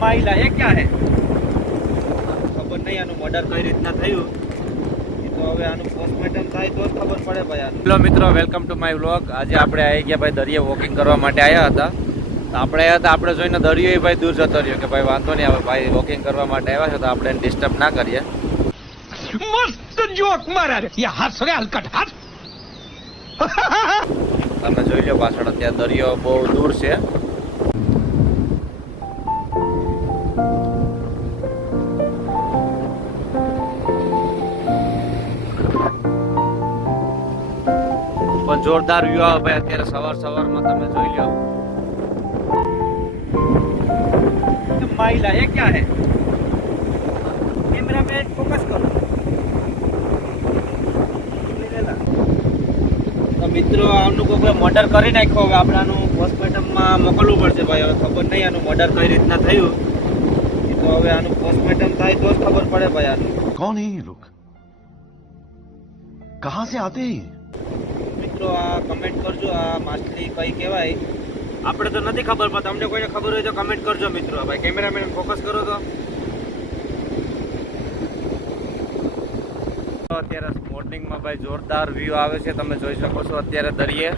माइला ये क्या है खबर नहीं आनु मर्डर कई રીતના થયું એ તો હવે આનું પોસ્ટમોર્ટમ થાય તો જ ખબર પડે ભાઈ આનું. હેલો મિત્રો, વેલકમ ટુ માય વ્લોગ. આજે આપણે આવી ગયા ભાઈ દરિયે વોકિંગ કરવા માટે આવ્યા હતા. તો આપણે જોઈને દરિયો ભાઈ દૂર જતો રહ્યો કે ભાઈ વાંધો નહીં, હવે ભાઈ વોકિંગ કરવા માટે આવ્યા છે તો આપણે એને ડિસ્ટર્બ ના કરીએ. મસ્ત જોક મારા રે યા હાસ રે હલકટ હાસ. તમે જોઈ લો પાછળ અત્યારે દરિયો બહુ દૂર છે. પણ જોરદાર વ્યૂ આવે ભાઈ અત્યારે સવારમાં તમે જોઈ લો. માઇલા ये क्या है कैमरामैन फोकस करो. તો મિત્રો આમનું કોઈ મર્ડર કરી નાખ્યો, હવે આપણે આનું પોસ્ટમોર્ટમમાં મોકલવું પડશે ભાઈ. હવે ખબર નહીં આનું મર્ડર કઈ રીતના થયું એ તો હવે આનું પોસ્ટમોર્ટમ થાય તો જ ખબર પડે ભાઈ આનું. कौन है ये लोग? कहां से आते हैं? મિત્રો આ કમેન્ટ કરજો, આ માછલી કઈ કહેવાય આપણે તો નથી ખબર, પણ તમને કોઈને ખબર હોય તો કમેન્ટ કરજો મિત્રો. ભાઈ કેમેરામેન ફોકસ કરો તો. અત્યારે મોર્નિંગમાં ભાઈ જોરદાર વ્યૂ આવે છે, તમે જોઈ શકો છો. અત્યારે દરિયે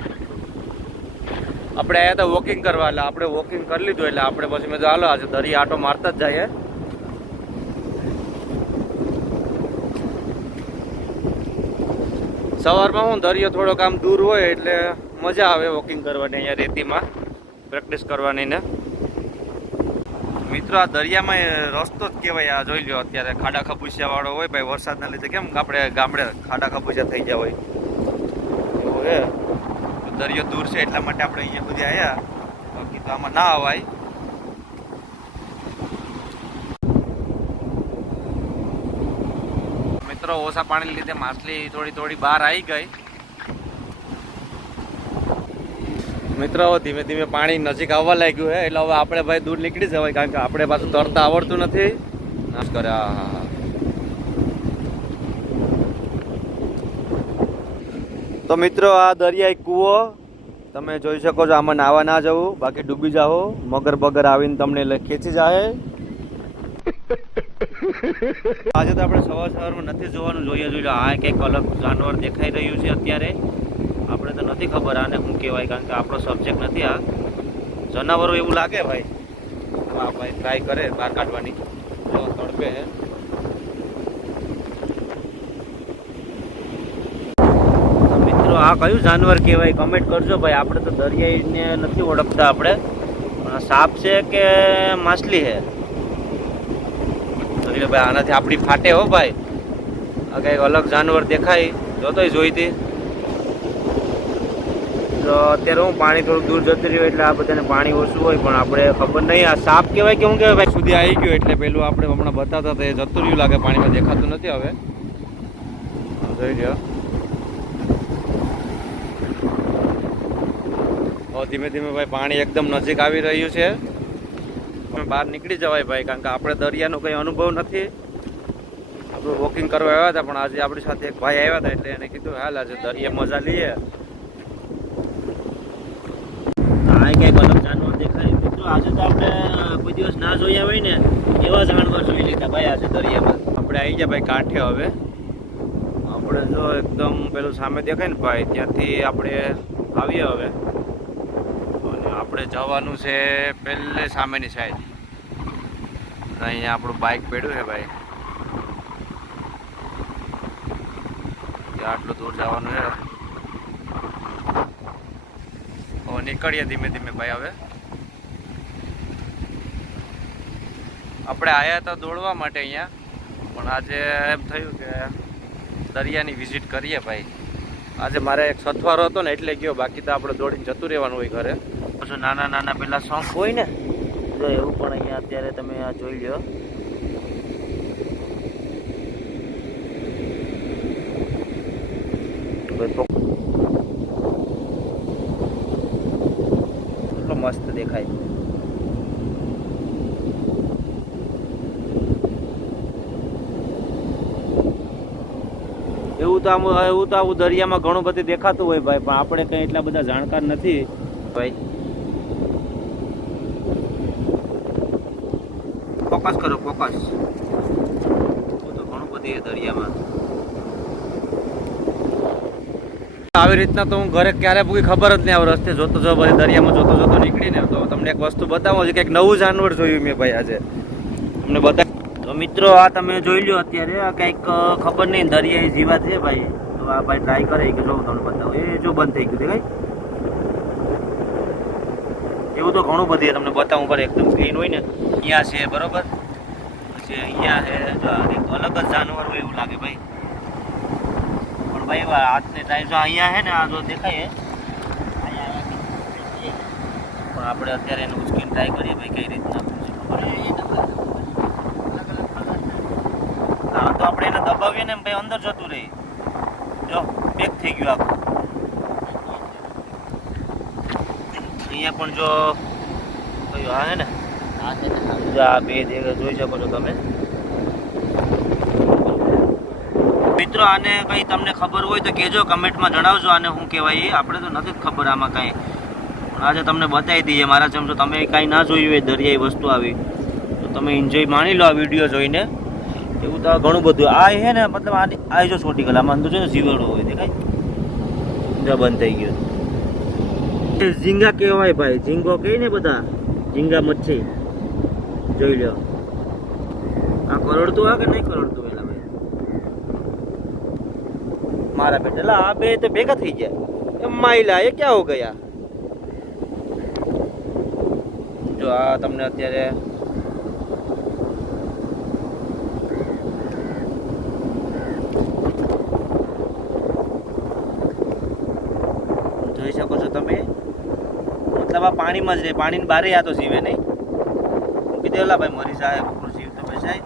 આપણે આવ્યા હતા વોકિંગ કરવા, એટલે આપણે વોકિંગ કરી લીધું એટલે આપણે પછી મેં તો હાલો આજે દરિયા આટો મારતા જ જઈએ. સવારમાં હું દરિયો થોડોક આમ દૂર હોય એટલે મજા આવે વોકિંગ કરવાની, અહીંયા રેતીમાં પ્રેક્ટિસ કરવાની ને. મિત્રો આ દરિયામાં રસ્તો જ કહેવાય. આ જોઈ લો અત્યારે ખાડા ખબૂચિયા વાળો હોય ભાઈ, વરસાદના લીધે કેમ આપણે ગામડે ખાડા ખબૂચિયા થઈ ગયા હોય એવું હે. દરિયો દૂર છે એટલા માટે આપણે અહીંયા સુધી આવ્યા, બાકી તો આમાં ના અવાય. મિત્રો ઓછા પાણી લીધે માછલી થોડી બહાર આવી ગઈ. મિત્રો ધીમે ધીમે પાણી નજીક આવવા લાગ્યું છે એટલે હવે આપણે ભાઈ દૂર નીકળી જવાય, કારણ કે આપણે પાછું તરતા આવડતું નથી. નાશ કરે. હા, તો મિત્રો આ દરિયા એક કૂવો તમે જોઈ શકો છો. આમાં નાવા ના જવું, બાકી ડૂબી જાઓ. મગર બગર આવીને તમને ખેંચી જાય. આજે તો આપણે સવારમાં નથી જોવાનું, જોઈ લો આ કંઈક અલગ જાનવર દેખાઈ રહ્યું છે અત્યારે. આપણે તો નથી ખબર આને શું કહેવાય, કારણ કે આપણો સબ્જેક્ટ નથી આ. જનાવરો એવું લાગે ભાઈ. હા ભાઈ ટ્રાય કરે બહાર કાઢવાની, તડપે છે. મિત્રો આ કયું જાનવર કહેવાય કમેન્ટ કરજો ભાઈ. આપણે તો દરિયાઈને નથી ઓળખતા આપણે, પણ સાપ છે કે માછલી છે ભાઈ. આનાથી આપણી ફાટે હો ભાઈ. આ કંઈક અલગ જાનવર દેખાય, જોતોય જોઈતી. તો અત્યારે હું પાણી થોડુંક દૂર જતું રહ્યું એટલે આ બધાને પાણી ઓછું હોય, પણ આપણે ખબર નહીં આ સાપ કહેવાય કે શું કહેવાય ભાઈ. સુધી આવી ગયો એટલે પેલું આપણે હમણાં બતાવતા હતા એ જતું રહ્યું લાગે, પાણીમાં દેખાતું નથી હવે. જોઈ લ્યો. ધીમે ધીમે ભાઈ પાણી એકદમ નજીક આવી રહ્યું છે. બહાર નીકળી જવાય ભાઈ, કારણ કે આપણે દરિયાનો કંઈ અનુભવ નથી. આપણે વોકિંગ કરવા આવ્યા હતા, પણ આજે આપણી સાથે એક ભાઈ આવ્યા હતા એટલે એને કીધું હાલ આજે દરિયા મજા લઈએ. આ કંઈક અલગ જાનવર દેખાય. મિત્રો આજે તો આપણે કોઈ દિવસ ના જોયા હોય ને એવા જાનવર જોઈ લીધા ભાઈ આજે દરિયામાં. આપણે આવી ગયા ભાઈ કાંઠે. હવે આપણે જો એકદમ પેલું સામે દેખાય ને ભાઈ, ત્યાંથી આપણે આવીએ હવે. અને આપણે જવાનું છે પહેલે સામેની સાઈડ. અહીંયા આપણું બાઇક પડ્યું છે ભાઈ, આટલું દૂર જવાનું છે. નીકળીએ ધીમે ધીમે ભાઈ. હવે આપણે આવ્યા હતા દોડવા માટે અહીંયા, પણ આજે એમ થયું કે દરિયાની વિઝિટ કરીએ ભાઈ. આજે મારે એક સથવારો હતો ને એટલે ગયો, બાકી તો આપણે દોડીને જતું રહેવાનું હોય ઘરે. પછી નાના પેલા શોખ હોય ને તો એવું પણ અહીંયા અત્યારે તમે આ જોઈ લો. કેટલો મસ્ત દેખાય. એવું એવું તો આવું દરિયામાં ઘણું બધું દેખાતું હોય ભાઈ, પણ આપણે કંઈ એટલા બધા જાણકાર નથી ભાઈ. ફોકસ કરો, ફોકસ. તો ઘણું બધું છે દરિયામાં. આવી રીતના તો હું ઘરે ક્યારે પૂરી ખબર જ નહીં. આવે રસ્તે જોતો જો ભાઈ, દરિયામાં જોતો નીકળીને તો તમને એક વસ્તુ બતાવો છે, કંઈક નવું જાનવર જોયું મેં ભાઈ આજે. તમને બતા તો મિત્રો, આ તમે જોઈ લો અત્યારે આ કંઈક ખબર નહીં દરિયાઈ જીવાત છે ભાઈ. તો આ ભાઈ ટ્રાય કરે કે જો તમને બતાવો. એ જો બંધ થઈ ગયું છે કઈ. એવું તો ઘણું બધું તમને બતાવું પર એકદમ ક્લીન હોય ને. અહીંયા છે બરોબર, પછી અહીંયા છે, જો એક અલગ જ જાનવર હોય એવું લાગે ભાઈ. પણ ભાઈ હાથને ટ્રાય જો અહીંયા છે ને, આ જો દેખાય પણ આપણે અત્યારે એને ઉચકીને ટ્રાય કરીએ ભાઈ કઈ રીતના. હા, તો આપણે એને દબાવીએ ને ભાઈ અંદર જતું રહી. જો પેક થઈ ગયું આખું. અહીંયા પણ જો કયું હા હે ને, આ બે જોઈ શકો છો તમે મિત્રો. આને કંઈ તમને ખબર હોય તો કહેજો, કમેન્ટમાં જણાવજો આને શું કહેવાય. એ આપણે તો નથી જ ખબર આમાં કાંઈ, પણ આજે તમને બતાવી દઈએ મારા ચમચો. તમે કાંઈ ના જોયું હોય દરિયાઈ વસ્તુ આવી તો તમે એન્જોય માણી લો આ વિડીયો જોઈને. એવું તો ઘણું બધું આ છે ને, મતલબ આ જો છોટી ગલામાં અંદર છે ને જીવડો હોય દેખાય. જો બંધ થઈ ગયો. ઝીંગા કહેવાય ભાઈ, ઝીંગો કહે ને બધા, ઝીંગા મચ્છી. જોઈ લો આ કરોડતું આ કે નહીં કરોડતું પેલા ભાઈ મારા બેટા. આ બે તો ભેગા થઈ ગયા. માયલા એ ક્યાં હો ગયા. જો આ તમને અત્યારે જોઈ શકો છો તમે. મતલબ આ પાણીમાં જ રહે, પાણીની બારે આ તો જીવે નહીં. મૂકી દેલા ભાઈ, મરી જાય કુકર જીવ તો બેસાય.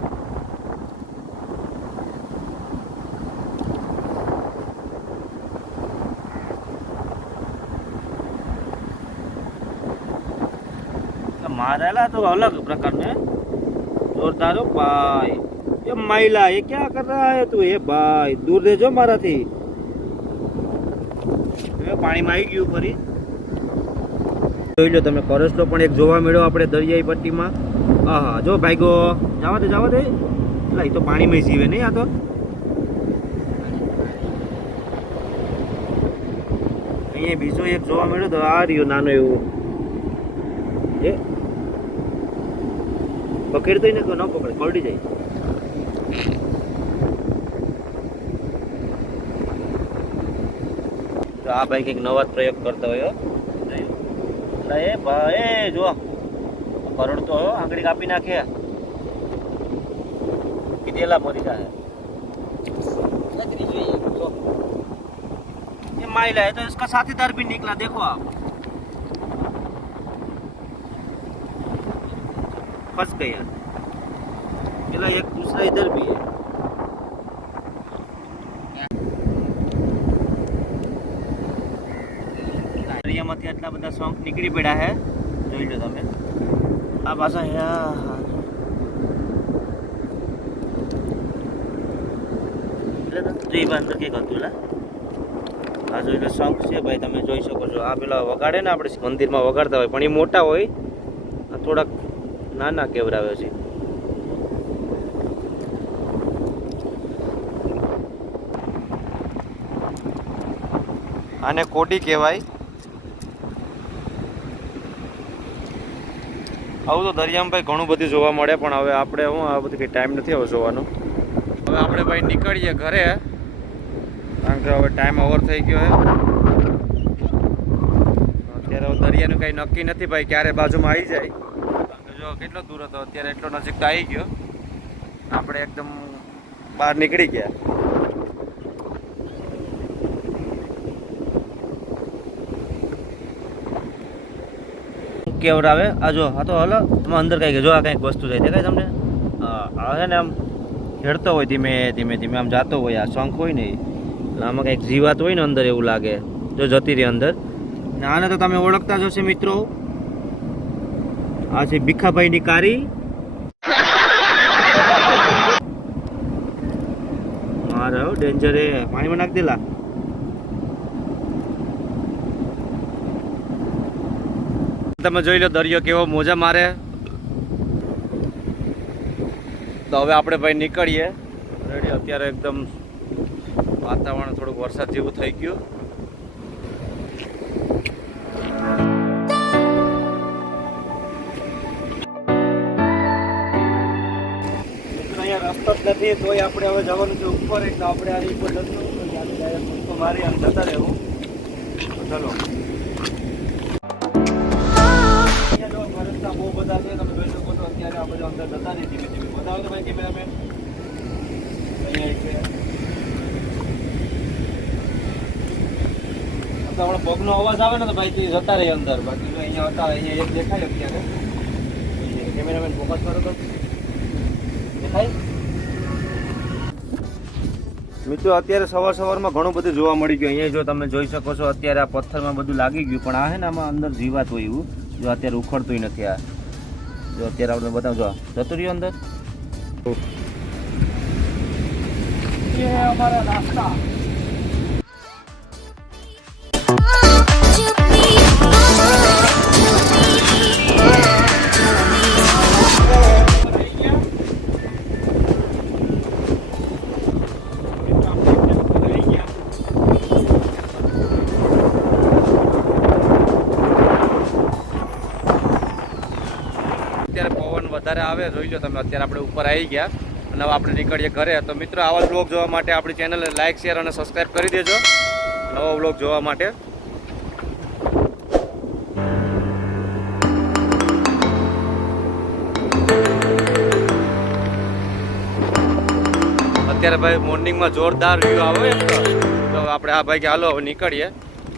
मारेला तो अलग प्रकार में जोरदार हो भाई. ये माइला ये क्या कर रहा है तू? ये भाई दूर देजो माराથી. પાણીમાં આવી ગયું ફરી. જોઈ લો તમે, કરસલો પણ એક જોવા મળ્યો આપણે દરિયાઈ પટ્ટીમાં. આહા જો ભાઈગો, જવા દે જવા દે. એટલે એ તો પાણીમાં જીવે નહીં. આ તો અહીંયા બીજો એક જોવા મળ્યો તો આ રહ્યો નાનો એવું. એ પકડતો ને ન પકડે, પડી જાય. તો આ ભાઈ કંઈક નવા પ્રયોગ કરતા હોય. એ ભાઈ જો કરડતો આંગળી કાપી નાખે, કીધેલા મરી જાય. ये माइला है तो इसका साथीदार भी निकला. देखो आप, फंस गया. चला एक दूसरा इधर भी है. દરિયામાંથી આટલા બધા શંખ નીકળી પડ્યા છે. જોઈ લો તમે. આ પાછા અંદર કંઈક હતું લા. આ જોઈ લો શંખ છે ભાઈ, તમે જોઈ શકો છો. આ પેલા વગાડે ને આપણે મંદિરમાં વગાડતા હોય, પણ એ મોટા હોય. આ થોડાક નાના કેવરાવે છે. આને કોડી કહેવાય. આવું તો દરિયામાં ભાઈ ઘણું બધું જોવા મળે, પણ હવે આપણે હું આ બધું કંઈ ટાઈમ નથી હવે જોવાનો. હવે આપણે ભાઈ નીકળીએ ઘરે, કારણ કે હવે ટાઈમ ઓવર થઈ ગયો છે. અત્યારે દરિયાનું કંઈ નક્કી નથી ભાઈ, ક્યારે બાજુમાં આવી જાય. જો કેટલો દૂર હતો, અત્યારે એટલો નજીક તો આવી ગયો. આપણે એકદમ બહાર નીકળી ગયા. કેવડાવે આ જો. આ તો હલો એમાં અંદર કઈ જો આ કંઈક વસ્તુ જાય દેખાય તમને. આ છે ને આમ હેડતો હોય ધીમે ધીમે ધીમે આમ જાતો હોય. આ શંખ હોય ને આમાં કંઈક જીવાત હોય ને અંદર એવું લાગે. જો જતી રહી અંદર. આને તો તમે ઓળખતા જ હશે મિત્રો. આ છે ભીખાભાઈની કારી. મારે હો ડેન્જર એ પાણીમાં નાખ દેલા. તમે જોઈ લો દરિયો કેવો મોજા મારે. તો હવે આપણે ભાઈ નીકળીએ રેડી. અત્યારે એકદમ વાતાવરણ થોડુંક વરસાદ જેવું થઈ ગયું. અહીંયા રસ્તો જ નથી તોય આપણે હવે જવાનું છે ઉપર. એટલે આપણે આ ઉપર જશું ત્યાંથી ડાયરેક્ટ મુક્કો મારી અને જતા રહેવું. ચલો રસ્તા બહુ બધા છે, તમે જોઈ શકો છો. અત્યારે આપણે અંદર જતા રહી ધીમે ધીમે. બતાવો તો ભાઈ કેમેરામેન. અહીંયા છે આપણે પગનો અવાજ આવે ને તો ભાઈ તે જતા રહી અંદર. બાકી જો અહીંયા હતા અહીંયા એક દેખાય અત્યારે. કેમેરામેન ફોકસ કરો તો દેખાય. મિત્રો અત્યારે સવારમાં ઘણું બધું જોવા મળી ગયું. અહીંયા જો તમે જોઈ શકો છો અત્યારે આ પથ્થરમાં બધું લાગી ગયું, પણ આ છે ને આમાં અંદર જીવાત હોય એવું. જો અત્યારે ઉખડતું નથી. આ જો અત્યારે આપણે બતાવજો જતું રહ્યું અંદર. અમારા નાસ્તા વધારે આવે જોઈ લો તમે. અત્યારે આપણે ઉપર આવી ગયા અને હવે આપણે નીકળીએ ઘરે. તો મિત્રો આવા વ્લોગ જોવા માટે આપણી ચેનલને લાઇક શેર અને સબસ્ક્રાઈબ કરી દેજો નવો વ્લોગ જોવા માટે. અત્યારે ભાઈ મોર્નિંગમાં જોરદાર વ્યૂ આવે એમ. તો આપણે આ ભાઈ કે હાલો હવે નીકળીએ,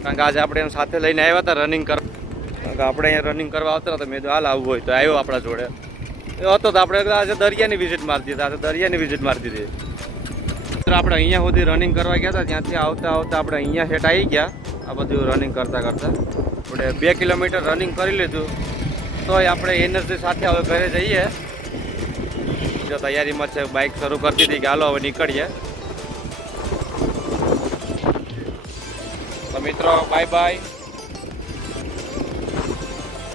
કારણ કે આજે આપણે એમ સાથે લઈને આવ્યા હતા રનિંગ કરવા. કારણ કે આપણે અહીંયા રનિંગ કરવા આવતા હતા. મેં જો હાલ આવવું હોય તો આવ્યો આપણા જોડે. એ હતો તો આપણે આજે દરિયાની વિઝિટ મારી દીધી. આજે દરિયાની વિઝિટ મારી દીધી. આપણે અહીંયા સુધી રનિંગ કરવા ગયા હતા. ત્યાંથી આવતા આપણે અહીંયા સેટ આવી ગયા. આ બધું રનિંગ કરતાં આપણે 2 કિલોમીટર રનિંગ કરી લીધું. તોય આપણે એનર્જી સાથે હવે ઘરે જઈએ. જો તૈયારીમાં છે, બાઇક શરૂ કરી દીધી કે હાલો હવે નીકળીએ. તો મિત્રો બાય બાય.